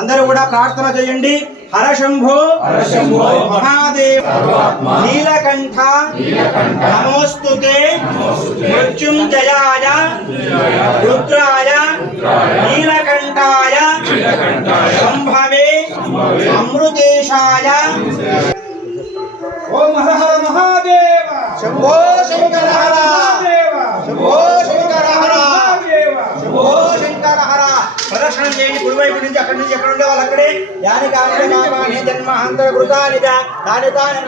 అందరూ కూడా ప్రార్థన చేయండి. హర శంభో మహాదేవ నీలకంఠ నమోస్తుతే మృత్యుంజయాయ రుద్రాయ నీలకంఠాయ శంభవే అమృతేశాయ. ఓం హర హర మహాదేవ శంభో శంకర హర శంభో శంకర హర శంభో శంకర హర. ప్రదర్శనం చేయండి. కుడివైపు నుంచి అక్కడి నుంచి ఎక్కడ ఉండే వాళ్ళు అక్కడే. యాని కాని జన్మాంతర కృతానిగా దాని తాని